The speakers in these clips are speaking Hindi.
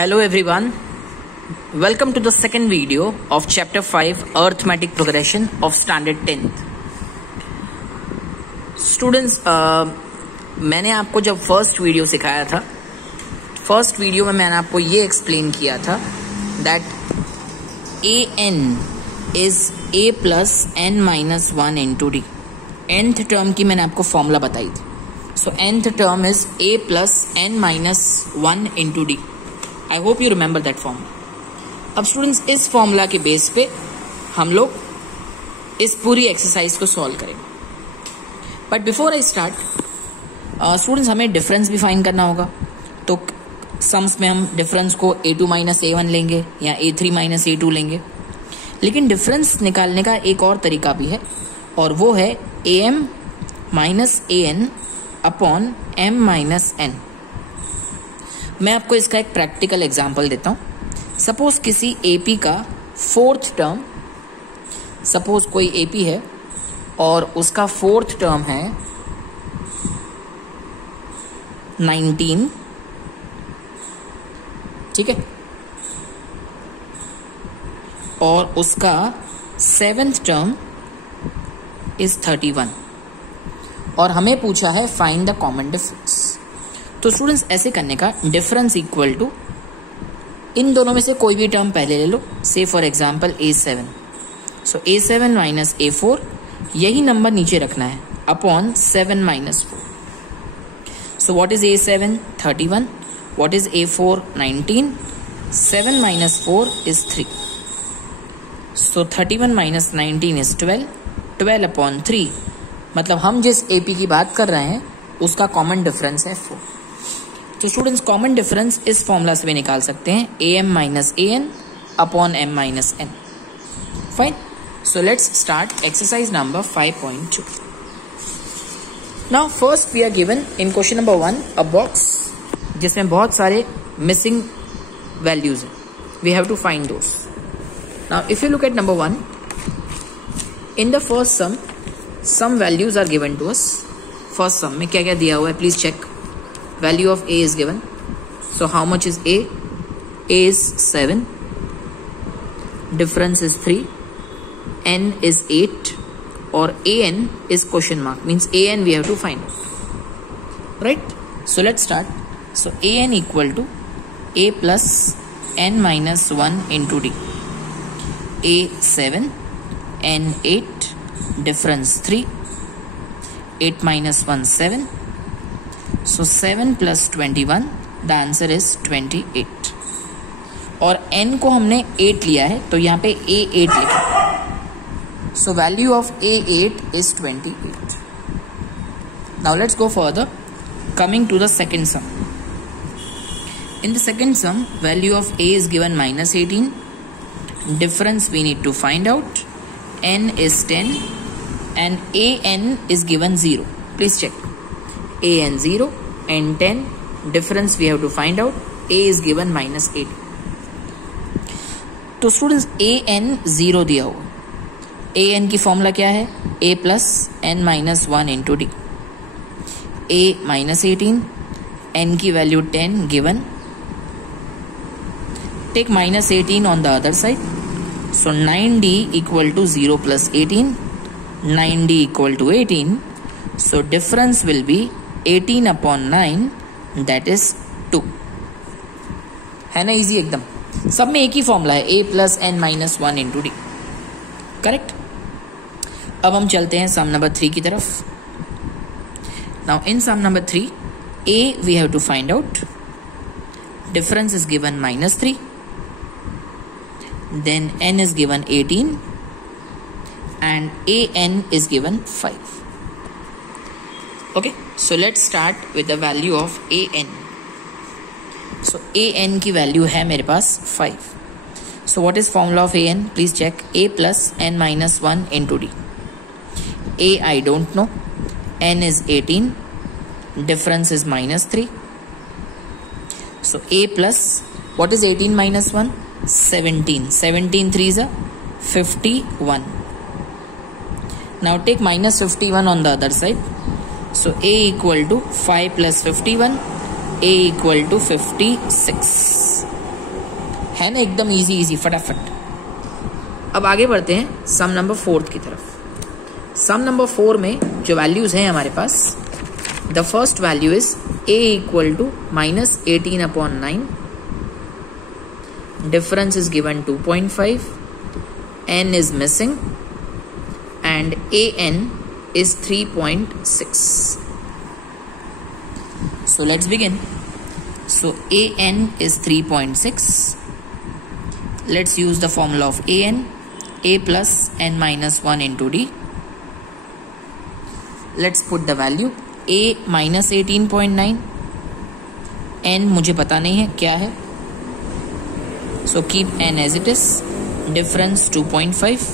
Hello everyone, welcome to the second video of chapter 5 arithmetic progression of standard 10th. Students, मैंने आपको जब फर्स्ट वीडियो सिखाया था, फर्स्ट वीडियो में मैंने आपको ये एक्सप्लेन किया था that an is a plus n minus 1 into d. nth term की मैंने आपको फॉर्मूला बताई थी. So nth term is a plus n minus 1 into d. I hope you remember that formula. अब स्टूडेंट्स इस फॉर्मूला के बेस पे हम लोग इस पूरी एक्सरसाइज को सॉल्व करेंगे. But before I start students, हमें डिफरेंस भी फाइंड करना होगा. तो सम्स में हम डिफरेंस को a2 माइनस a1 लेंगे या a3 माइनस a2 लेंगे. लेकिन डिफरेंस निकालने का एक और तरीका भी है और वो है am minus an upon m minus n. मैं आपको इसका एक प्रैक्टिकल एग्जाम्पल देता हूं. सपोज किसी एपी का फोर्थ टर्म, सपोज कोई एपी है और उसका फोर्थ टर्म है 19, ठीक है, और उसका सेवेंथ टर्म इज 31 और हमें पूछा है फाइंड द कॉमन डिफरेंस. तो स्टूडेंट्स, ऐसे करने का डिफरेंस इक्वल टू इन दोनों में से कोई भी टर्म पहले ले लो. से for example a7. So a7 minus a4, यही नंबर नीचे रखना है upon 7 minus 4. So what is a7? 31. What is a4? 19. 7 minus 4 is 3. So 31 minus 19 is 12. 12 upon 3, मतलब हम जिस एपी की बात कर रहे हैं उसका कॉमन डिफरेंस है 4. तो स्टूडेंट्स, कॉमन डिफरेंस इस फॉर्मूला से भी निकाल सकते हैं, am minus an upon m minus n. Fine. So let's start exercise number 5.2. Now first we are given in question number 1 a box जिसमें बहुत सारे मिसिंग वैल्यूज हैं. We have to find those. Now if you look at number 1, in the first sum values are given to us. First sum में क्या क्या दिया हुआ है, please check. Value of a is given. So how much is a? A is 7. Difference is 3. N is 8. Or an is question mark. Means an we have to find. Right? So let's start. So an equal to a plus n minus 1 into d. A 7. N 8. Difference 3. 8 minus 1 7. So 7 plus 21, the answer is 28. और n को हमने 8 लिया है तो यहाँ पे a8 लिखा. So value of a8 is 28. Now let's go further. Coming to the second sum. In the second sum, value of a is given minus 18. Difference we need to find out. N is 10 and an is given 0. Please check. an 0 and 10. Difference we have to find out. A is given minus 8. तो स्टूडेंट्स, an 0 दिया हुआ. an की फॉर्मूला क्या है? a plus n minus 1 into D. a minus 18, n की value 10 given. Take minus 18 on the other side. So 9d equal to 0 plus 18. 9d equal to 18. So difference will be 18 upon 9, that is 2. है ना, इजी एकदम. सब में एक ही फॉर्मूला है, a plus n minus 1 into D. Correct. अब हम चलते हैं सम नंबर 3 की तरफ. Now in sum number 3, a we have to find out. Difference is given minus 3. Then n is given 18 and an is given 5. Okay, so let's start with the value of an. So an की वैल्यू है मेरे पास 5. So what is formula of an? Please check. A plus n minus 1 into d. A I don't know. N is 18. Difference is minus 3. So a plus, what is 18 minus 1? 17. 17 3s are 51. Now take minus 51 on the other side. So a equal to 5 plus 51, a equal to 56. है ना, एकदम इजी फटाफट। अब आगे बढ़ते हैं सम नंबर 4 की तरफ। सम नंबर 4 में जो वैल्यूज हैं हमारे पास, the first value is a equal to -18/9, difference is given 2.5, n is missing and an is 3.6. So let's begin. So an is 3.6. Let's use the formula of an, a plus n minus 1 into d. Let's put the value a minus 18.9, n मुझे पता नहीं है क्या है, so keep n as it is, difference 2.5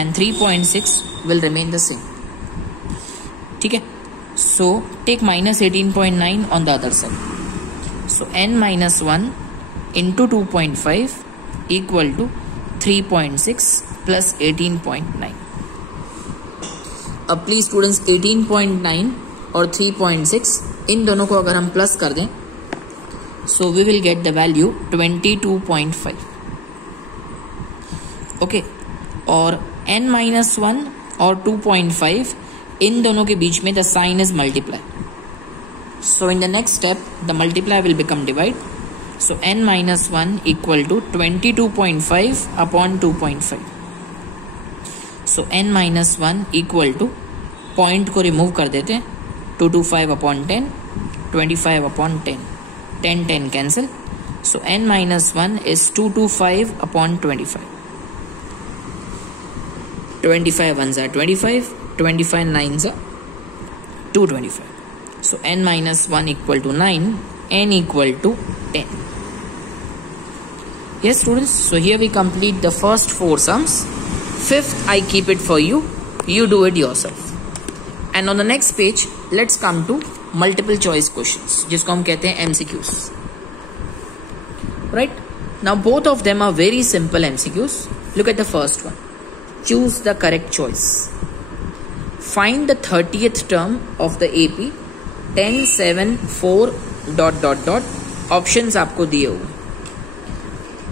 and 3.6 will remain the same. ठीक है, so take minus 18.9 on the other side, so n minus 1 into 2.5 equal to 3.6 plus 18.9. अब प्लीज स्टूडेंट्स 18.9 और 3.6 इन दोनों को अगर हम प्लस कर दें, so we will get the value 22.5. Okay, और n minus 1 और 2.5 इन दोनों के बीच में the sign is multiply. So in the next step the multiply will become divide. So n minus 1 equal to 22.5 upon 2.5. So n minus 1 equal to, point को रिमूव कर देते हैं, 225 upon 10, 25 upon 10, 10 10 cancel. So n minus 1 is 225 upon 25. 25 ones are 25, 25 nines are 225. So n minus 1 equal to 9, n equal to 10. Yes students, so here we complete the first 4 sums. 5th I keep it for you, you do it yourself. And on the next page let's come to multiple choice questions, जिसको हम कहते हैं MCQs. Right? Now both of them are very simple MCQs. Look at the first one. Choose the correct choice. Find the 30th term of the AP 10, 7, 4... Options आपको दिए हुए,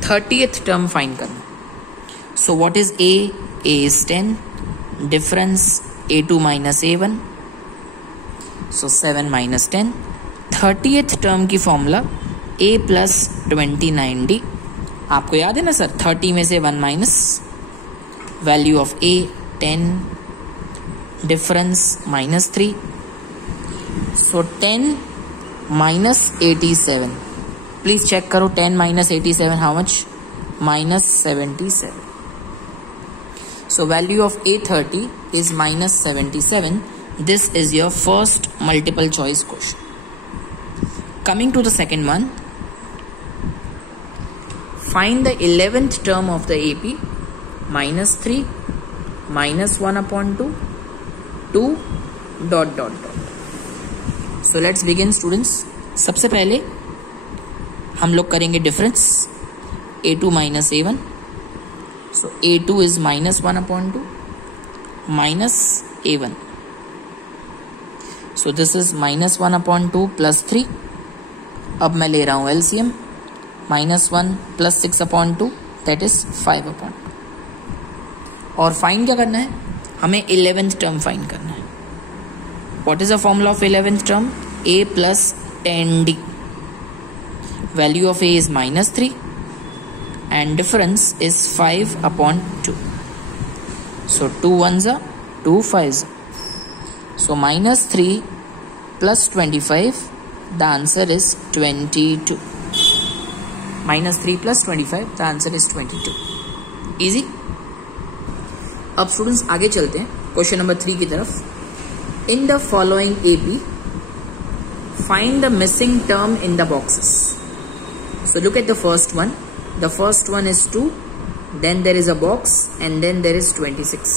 30th term find करना. So what is A? A is 10. Difference A2 minus A1. So 7 minus 10. 30th term की फॉर्मूला A plus 29D. आपको याद है ना सर, 30 में से 1 minus value of A 10, difference -3. So 10 minus 87. Please check करो, 10 minus 87 how much? -77. So value of A30 is -77. This is your first multiple choice question. Coming to the second one. Find the 11th term of the AP -3, -1 upon 2, 2... So let's begin students. सबसे पहले हम लोग करेंगे difference A2 minus A1. So A2 is -1 upon 2 minus A1. So this is -1 upon 2 plus 3. अब मैं ले रहा हूँ LCM, -1 plus 6 upon 2 that is 5 upon 2. और फाइंड क्या करना है हमें? 11th term फाइंड करना है. What is the formula of 11th term? A plus 10D. Value of A is -3 and difference is 5 upon 2. So 2 ones are 2 5s. So -3 plus 25, the answer is 22. -3 plus 25, the answer is 22. Easy. अब स्टूडेंट्स आगे चलते हैं क्वेश्चन नंबर 3 की तरफ. In the following AP, find the missing term in the boxes. So look at the first one. The first one is 2, then there is a box and then there is 26.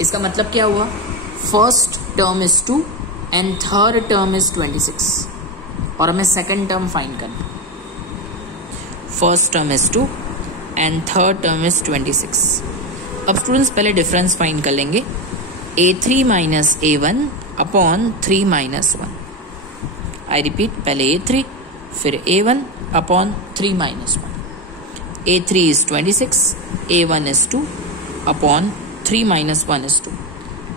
इसका मतलब क्या हुआ? First term is 2 and third term is 26. और हमें second term find करना. First term is 2 and third term is 26. अब स्टूडेंट्स पहले डिफरेंस फाइंड कर लेंगे. A3 minus A1 upon 3 minus 1. I repeat, पहले A3 फिर A1 upon 3 minus 1. A3 is 26, A1 is 2 upon 3 minus 1 is 2.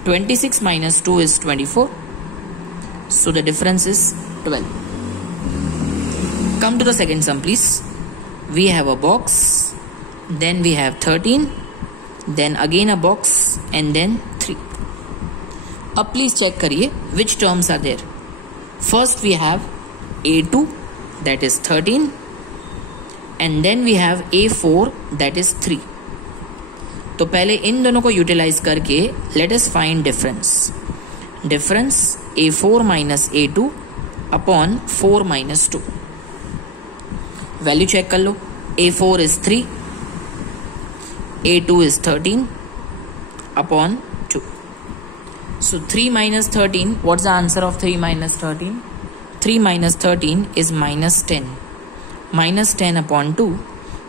26 minus 2 is 24. So the difference is 12. Come to the second sum, please. We have a box, then we have 13, then again a box, and then 3. अब please check करिए which terms are there. First we have A2, that is 13, and then we have A4, that is 3. तो पहले इन दोनों को यूटिलाइज करके let us find difference A4 minus A2 upon 4 minus 2. Value check कर लो. A4 is 3, A2 is 13 upon 2. So 3 minus 13, what's the answer of 3 minus 13? 3 minus 13 is minus 10. Minus 10 upon 2.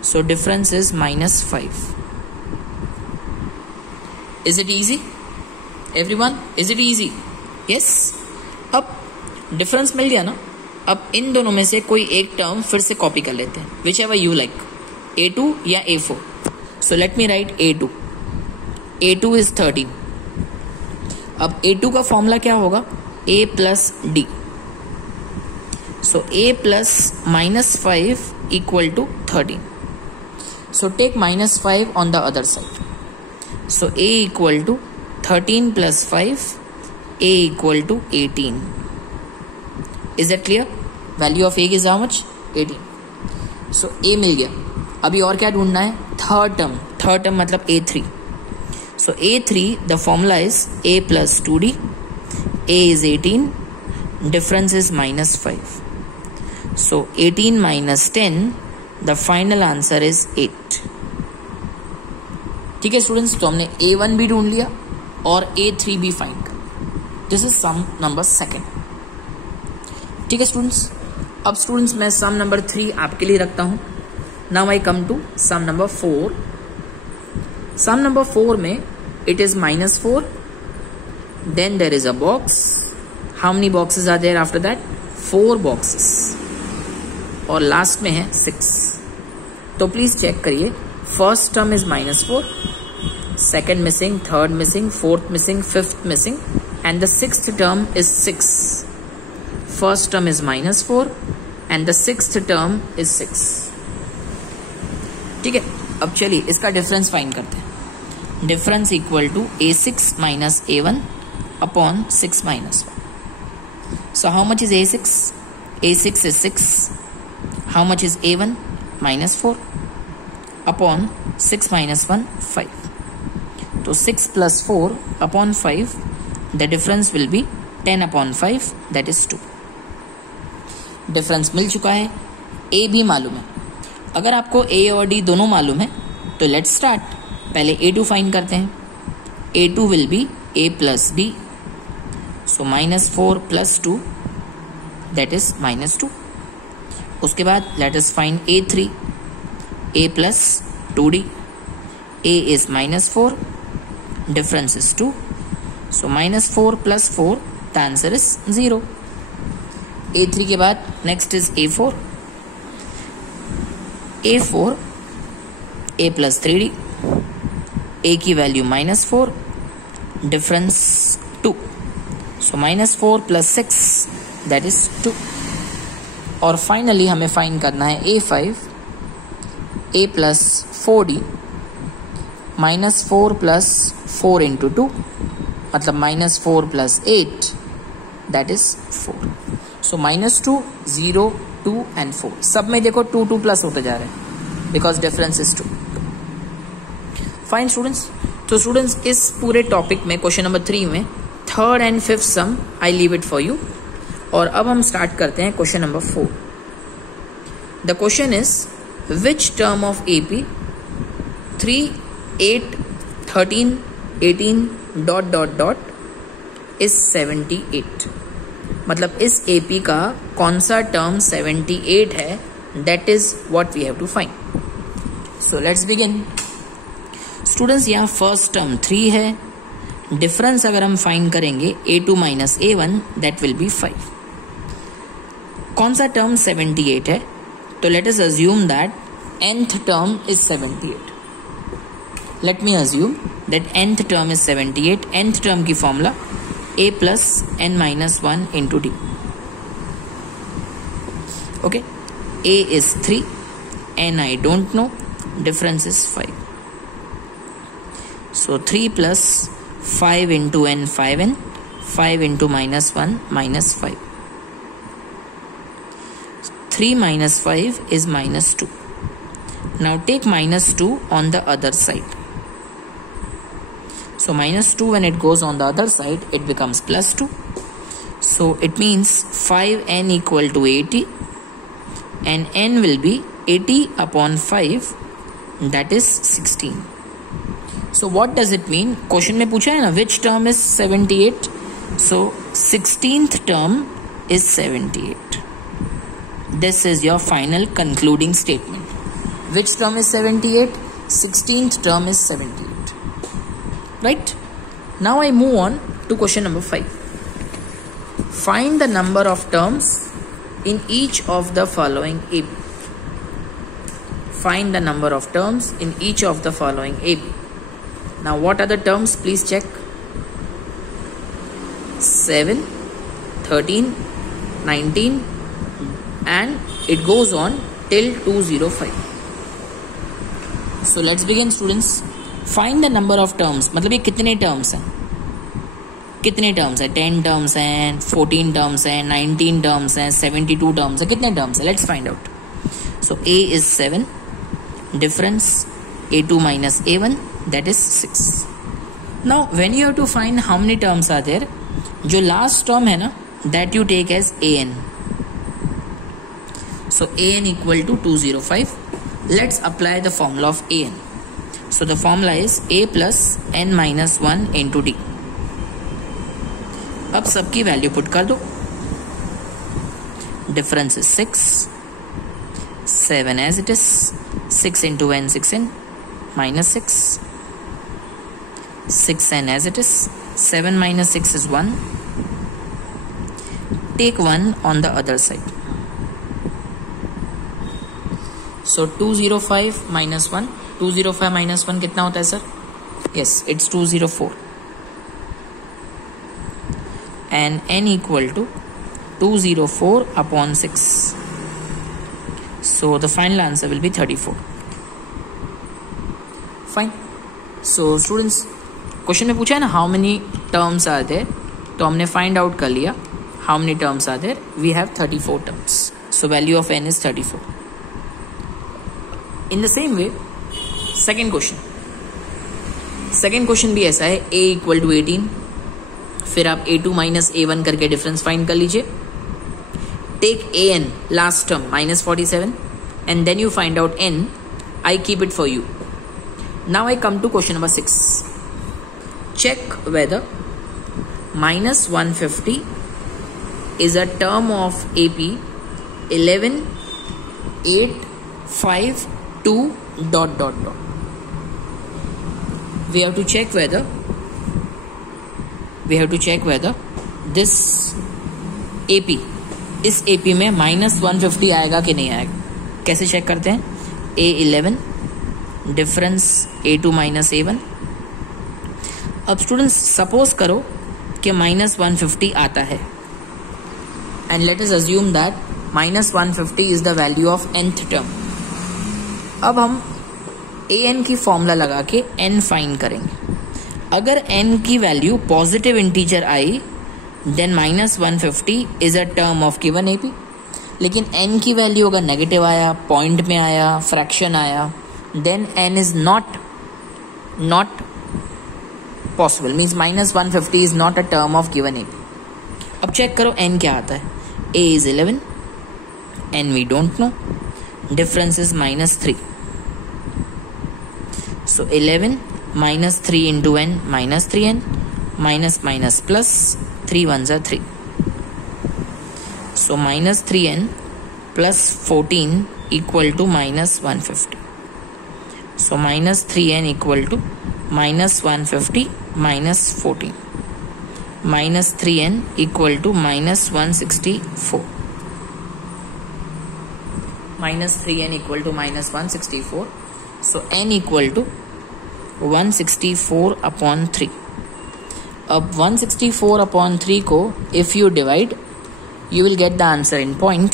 So difference is minus 5. Is it easy? Everyone, is it easy? Yes? अब difference मिल गया ना. अब इन दोनों में से कोई एक टर्म फिर से कॉपी कर लेते हैं. Whichever you like. A2 या A4. So let me write A2. A2 is 13. अब A2 का फॉर्मूला क्या होगा? A plus D. So A plus minus 5 equal to 13. So take minus 5 on the other side. So A equal to 13 plus 5, A equal to 18. Is that clear? Value of A is how much? 18. So A मिल गया. अभी और क्या ढूंढना है? थर्ड टर्म मतलब A3. So A3, the formula is A plus 2D. A is 18. Difference is minus 5. So 18 minus 10, the final answer is 8. ठीक है स्टूडेंट्स, तो हमने A1 भी ढूंढ लिया और A3 भी फाइंड कर. This is sum number second. ठीक है स्टूडेंट्स, अब स्टूडेंट्स मैं सम नंबर 3 आपके लिए रखता हूं. Now I come to sum number 4. Sum number 4 में it is -4, then there is a box. How many boxes are there after that? 4 boxes, और लास्ट में है 6. तो प्लीज चेक करिए. First term is -4, second missing, third missing, fourth missing, fifth missing, and the sixth term is 6. First term is -4 and the sixth term is 6. ठीक है, अब चलिए इसका डिफरेंस फाइंड करते हैं. Difference equal to A6 minus A1 upon 6 minus 1. So how much is A6? A6 is 6. How much is A1? -4 upon 6 minus 1, 5. So 6 plus 4 upon 5, the difference will be 10 upon 5, that is 2. Difference मिल चुका है. A भी मालूम है. अगर आपको A और D दोनों मालूम है तो let's start. पहले A2 फाइंड करते हैं. A2 will be A plus B. So -4 plus 2, that is -2. उसके बाद late us find A3. A plus 2D. A is -4. Difference is 2. So -4 plus 4, the answer is 0. A3 के बाद next is A4. A4, A plus 3D. A की value -4. Difference 2. So -4 plus 6, that is 2. और फाइनली हमें फाइंड करना है A5. A plus 4D -4 plus 4 into 2, मतलब -4 plus 8, that is 4. So -2, 0, 2 and 4. सब में देखो 2 प्लस होते जा रहे हैं because difference is 2. Fine students, तो स्टूडेंट्स इस पूरे टॉपिक में क्वेश्चन नंबर 3 में third and fifth some I leave it for you. और अब हम स्टार्ट करते हैं question number 4. The question is which term of AP 3, 8, 13, 18 ... is 78. मतलब इस AP का कौन सा टर्म 78 है, that is what we have to find. So let's begin. Students यहाँ फर्स्ट टर्म 3 है. डिफरेंस अगर हम फाइंड करेंगे A2 minus A1, that will be 5. कौन सा टर्म 78 है? तो let us assume that nth term is 78. Let me assume that nth term is 78. nth term की formula a plus n minus 1 into d. Okay, a is 3, n I don't know, difference is 5. So 3 plus 5 into n, 5n, 5 into minus 1, minus 5. 3 minus 5 is minus 2. Now take minus 2 on the other side. So minus 2 when it goes on the other side, it becomes plus 2. So it means 5n equal to 80, and n will be 80 upon 5, that is 16. So what does it mean? Question में पूछा है ना, which term is 78? So 16th term is 78. This is your final concluding statement. Which term is 78? 16th term is 78. Right? Now I move on to question number 5. Find the number of terms in each of the following AB. Find the number of terms in each of the following AB. Now what are the terms? Please check. 7, 13, 19, and it goes on till 205. So let's begin, students. Find the number of terms. मतलब ये कितने terms हैं? कितने terms हैं? 10 terms हैं, 14 terms हैं, 19 terms हैं, 72 terms हैं. कितने terms हैं? Let's find out. So A is 7. Difference A2 minus A1, that is 6. Now when you have to find how many terms are there, जो last term है ना, that you take as an. So an equal to 205. Let's apply the formula of an. So the formula is a plus n minus 1 into d. अब सबकी वैल्यू पुट कर दो. Difference is 6. 7 as it is. 6 into n, 6n minus 6. 6n as it is. 7 minus 6 is 1. Take 1 on the other side. So 205 minus 1. 205 minus 1 कितना होता है sir? Yes, it's 204. And n equal to 204 upon 6. So the final answer will be 34. Fine. So students, question में पूछा है ना how many terms are there, तो हमने find out कर लिया how many terms are there. We have 34 terms. So value of n is 34. In the same way, second question भी ऐसा है. a equal to 18. फिर आप a2 माइनस a1 करके डिफरेंस फाइंड कर लीजिए. Take an last term minus 47 and then you find out n. I keep it for you. Now I come to question number 6. Check whether minus 150 is a term of AP 11, 8, 5, 2, ... We have to check whether this AP, इस AP में minus 150 आएगा कि नहीं आएगा. कैसे चेक करते हैं? A11 difference A2 minus A1. अब स्टूडेंट्स सपोज करो कि minus 150 आता है, and let us assume that minus 150 is the value of nth term. अब हम an की फॉर्मूला लगा के n फाइंड करेंगे. अगर n की वैल्यू पॉजिटिव इंटीजर आई, then minus 150 is a term of given AP. लेकिन n की वैल्यू अगर नेगेटिव आया, पॉइंट में आया, फ्रैक्शन आया, then n is not possible. Means minus 150 is not a term of given AP. अब चेक करो n क्या आता है. a is 11, n we don't know, difference is -3. So 11 minus 3 into n minus 3n, minus minus plus 3 ones are 3. So minus 3n plus 14 equal to minus 150. So minus 3n equal to minus 150 minus 14. Minus 3n equal to minus 164. minus 3n equal to minus 164. So n equal to 164 upon 3. अब 164 upon 3 को if you divide, you will get the answer in point.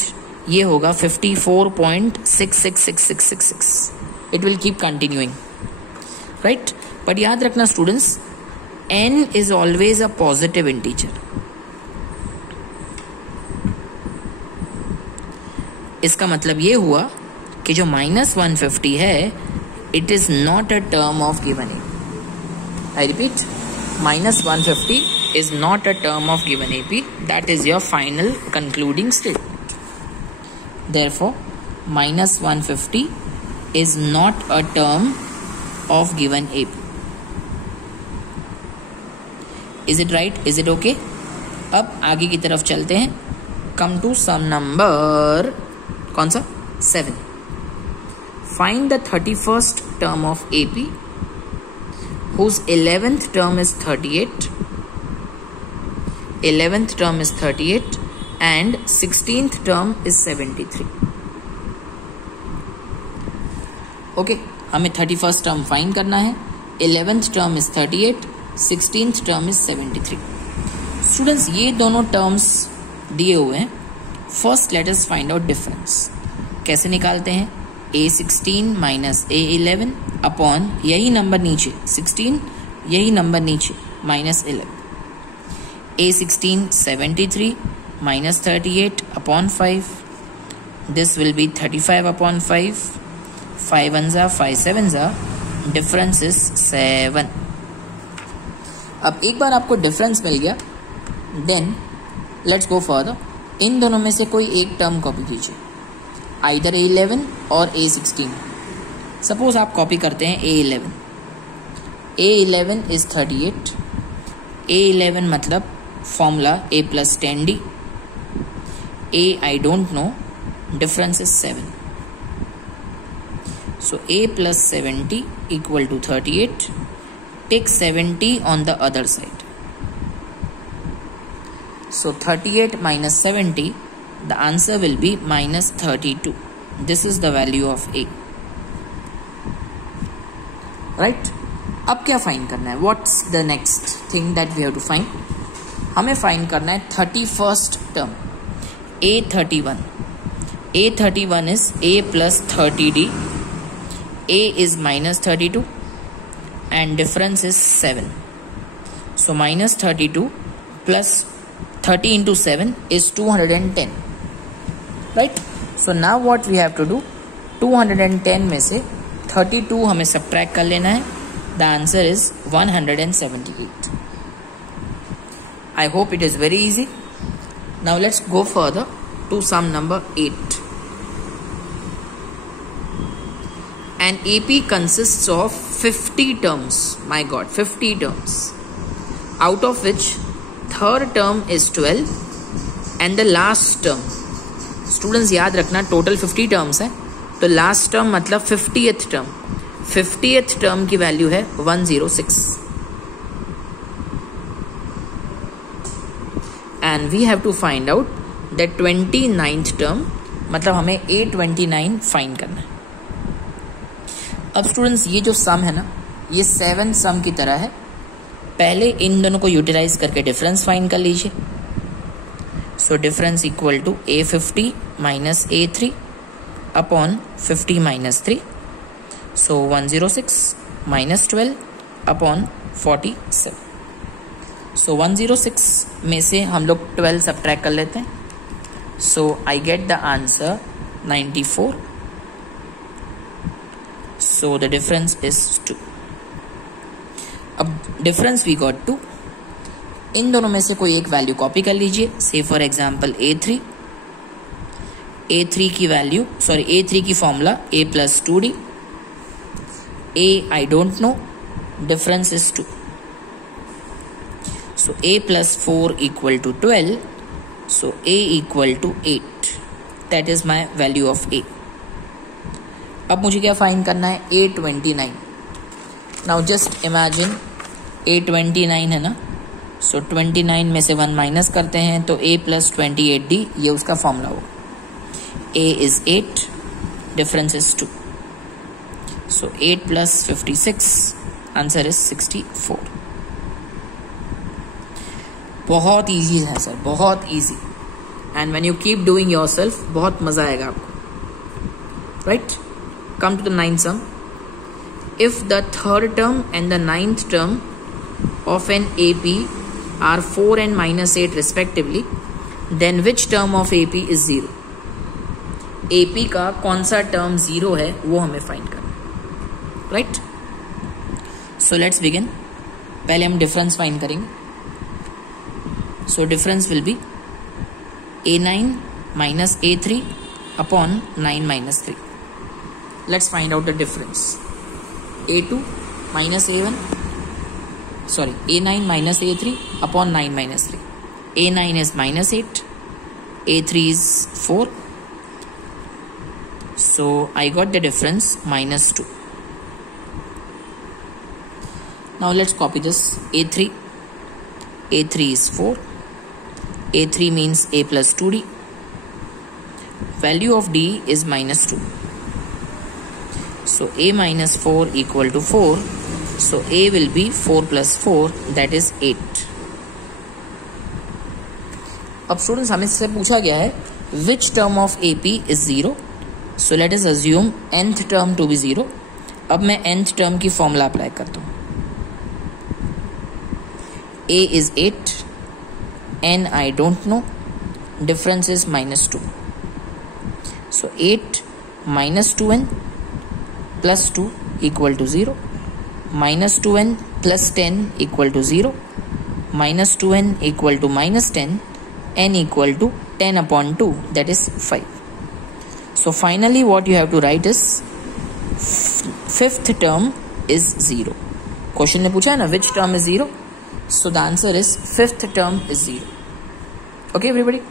ये होगा 54.666666. It will keep continuing, right? But याद रखना students, n is always a positive integer. इसका मतलब ये हुआ कि जो minus 150 है, it is not a term of given AP. I repeat, minus 150 is not a term of given AP. That is your final concluding statement. Therefore, minus 150 is not a term of given AP. Is it right? Is it okay? अब आगे की तरफ चलते हैं. Come to sum number कौन सा? 7. Find the 31st term of AP whose 11th term is 38. 11th term is 38 and 16th term is 73. Okay, हमें 31st term find करना है. 11th term is 38, 16th term is 73. Students, ये दोनों terms दिए हुए हैं. First, let us find out difference. कैसे निकालते हैं? A16 minus A11 upon यही नंबर नीचे 16, यही नंबर नीचे minus 11. A16 73 minus 38 upon 5. This will be 35 upon 5. 5 ones are 5 sevens are. Difference is 7. अब एक बार आपको डिफरेंस मिल गया, देन लेट्स गो फर्दर. इन दोनों में से कोई एक टर्म कॉपी कीजिए, आइदर A11 और A16. सपोज आप कॉपी करते हैं A11. A11 is 38. A11 मतलब formula A plus 10D. A I don't know. Difference is 7. So A plus 70 equal to 38. Take 70 on the other side. So 38 minus 70, the answer will be minus 32. This is the value of A. Right? अब क्या फाइंड करना है? What's the next thing that we have to find? हमें फाइंड करना है 31st term. A31. A31 is A plus 30D. A is minus 32 and difference is 7. So minus 32 plus 30 into 7 is 210. Right? So now what we have to do? 210 में से 32 हमें subtract कर लेना है. The answer is 178. I hope it is very easy. Now let's go further to sum number 8. An AP consists of 50 terms. My God, 50 terms. Out of which third term is 12 and the last term. Students याद रखना total 50 terms है, तो last term मतलब 50th term. 50th term की वैल्यू है 106. And we have to find out the 29th term, मतलब हमें A29 फाइंड करना है. अब स्टूडेंट्स ये जो सम है ना, ये 7 सम की तरह है. पहले इन दोनों को यूटिलाइज करके डिफरेंस फाइंड कर लीजिए. So difference equal to A50 minus A3 upon 50 minus 3. So 106 minus 12 upon 47. So 106 में से हम लोग 12 सब्ट्रैक्ट कर लेते हैं. So I get the answer 94. So the difference is 2. अब डिफरेंस वी गॉट 2. इन दोनों में से कोई एक वैल्यू कॉपी कर लीजिए. से फॉर एग्जाम्पल A3 की वैल्यू A3 की formula A plus 2D. A I don't know. Difference is 2. So A plus 4 equal to 12. So A equal to 8. That is my value of A. अब मुझे क्या फाइंड करना है? A29. Now just imagine A29 है ना, सो 29 में से 1 माइनस करते हैं तो A plus 28D ये उसका फॉर्मूला होगा. A is 8, difference is 2. So 8 plus 56, answer is 64. बहुत easy है सर, बहुत easy. And when you keep doing yourself, बहुत मजा आएगा आपको. Right? Come to the ninth sum. If the third term and the ninth term of an AP are 4 and minus 8 respectively, then which term of AP is 0? AP का कौन सा टर्म 0 है वो हमें फाइंड करना है. राइट? So let's begin. पहले हम डिफरेंस फाइंड करेंगे. So difference will be A9 minus A3 upon 9 minus 3. Let's find out the difference. A2 minus A1, sorry, A9 minus A3 upon 9 minus 3. A9 is minus 8, A3 is 4. So I got the difference minus 2. Now let's copy this. A3 is 4. A3 means A plus 2D. Value of D is minus 2. So A minus 4 equal to 4. So A will be 4 plus 4, that is 8. अब स्टूडेंट्स हमें से पूछा गया है which term of AP is 0. So let us assume nth term to be 0. अब मैं nth term की फॉर्मूला अप्लाई करता हूँ. A is 8, n I don't know, difference is minus 2. So 8 minus 2n plus 2 equal to 0, minus 2n plus 10 equal to 0, minus 2n equal to minus 10, n equal to 10 upon 2, that is 5. So finally what you have to write is fifth term is 0. Question ने पूछा है ना which term is 0? So the answer is fifth term is 0. Okay everybody?